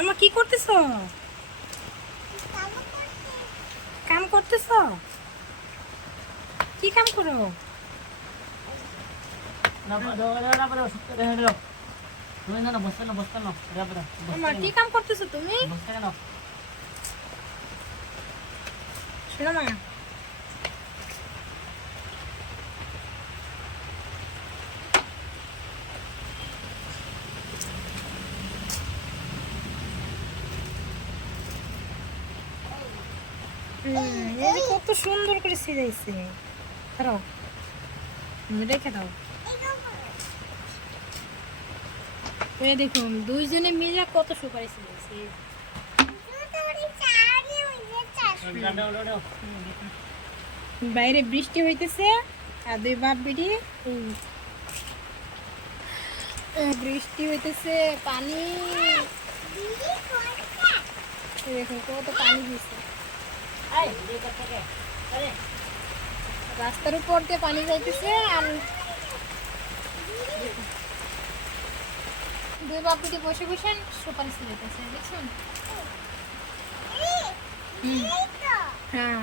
আমার কি করতেছ? কাম করতেছ? কি কাম করো? কি কাম করতেছো তুমি? শোনো মা কত সুন্দর করে সিজাইছে। ধরো রেখে দাও। এই দেখুন, দুইজনে মিলে কত সুপারি সিজাইছে। বাইরে বৃষ্টি হইতেছে, আর দুই বাপ বিড়ি বৃষ্টি হইতেছে, পানি। দেখুন, কত পানি দিচ্ছে রাস্তার উপর দিয়ে পানি যাইতেছে আর দুই বাপ বিড়ি বসে বসে সুপারি সিজাইতেছে দেখছেন? হ্যাঁ।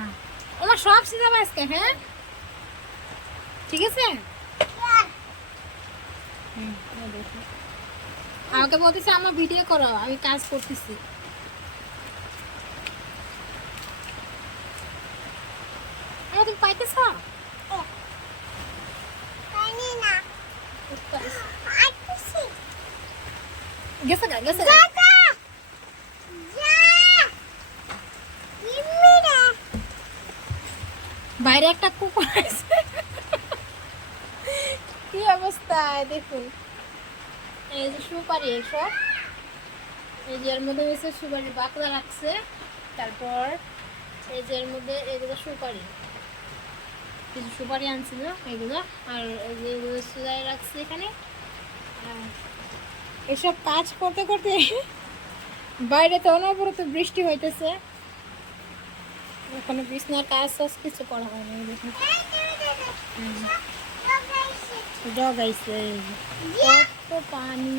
আমার সব সিজাবো আজকে হ্যাঁ? ঠিক আছে? আমাকে বলতেছে, আমার ভিডিও করো, আমি কাজ করতেছি। গেছে বাইরে একটা কুকুর আছে। কি অবস্থা, দেখুন। এই যে সুপারি এসব এই যে এর মধ্যে হয়েছে সুপারি বাকলা রাখছে। তারপর এই যে এর মধ্যে এগুলো সুপারি। কিছু সুপারি আনছিল এগুলো। আর এগুলো সুজাই রাখছে এখানে। এসব কাজ করতে করতে বাইরে তো অনবরত বৃষ্টি হইতেছে। এখনও বিছনার কাজ টাজ কিছু করা হয়নি দেখুন। যে। কত পানি।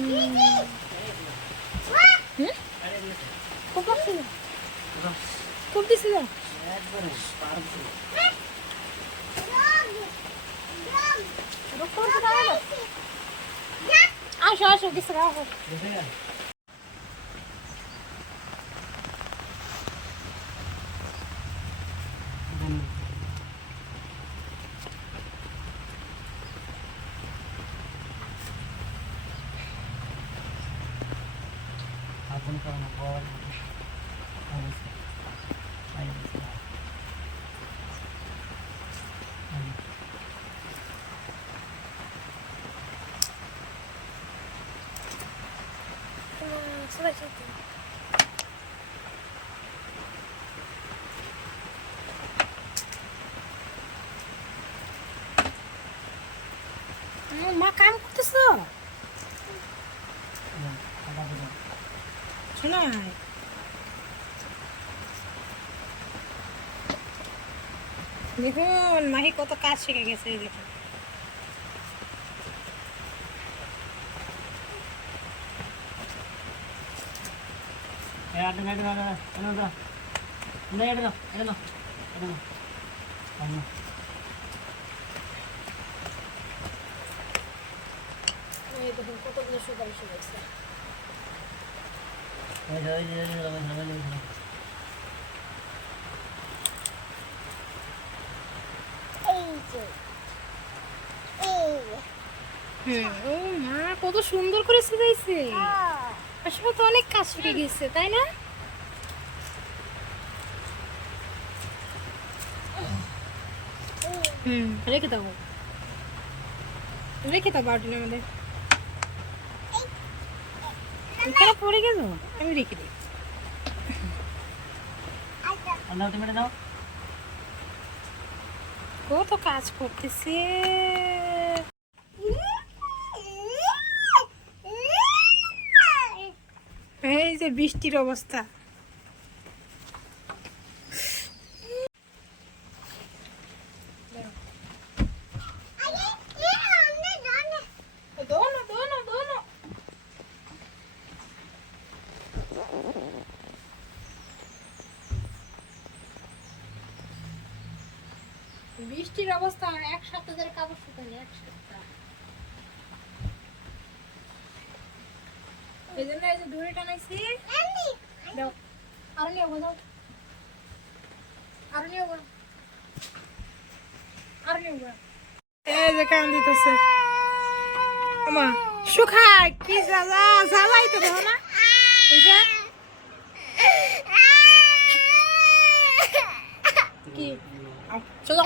হুম? খুব লাগছিল খুব দিছিল আসো আসো কিছু রাখো মা কাম করতেছ? শোনাই দেখুন মাহি কত কাজ শিখে গেছে দেখুন। কতগুলো সুপারি শিখেছে ও মা কত সুন্দর করে সিজাইছে আসলে তো অনেক কাজ শিখে গেছে তাই না? হুম রেখে দাও। রেখে দাও বারোটিনের মধ্যে এখানে পড়ে গেল? আমি রেখে দিই। কত কাজ করতেছে এই যে বৃষ্টির অবস্থা। বৃষ্টির অবস্থা আর এক সপ্তাহ ধরে কাপড় শুকায়নি এক সপ্তাহ। এই জন্য এই যে টানাইছি। দাও, আরও নিয়ে দাও। আরও নিয়ে আরও যে কান দিতেছে। আমা কি জ্বালা, জ্বালাই তো দেখো না। কি? চলো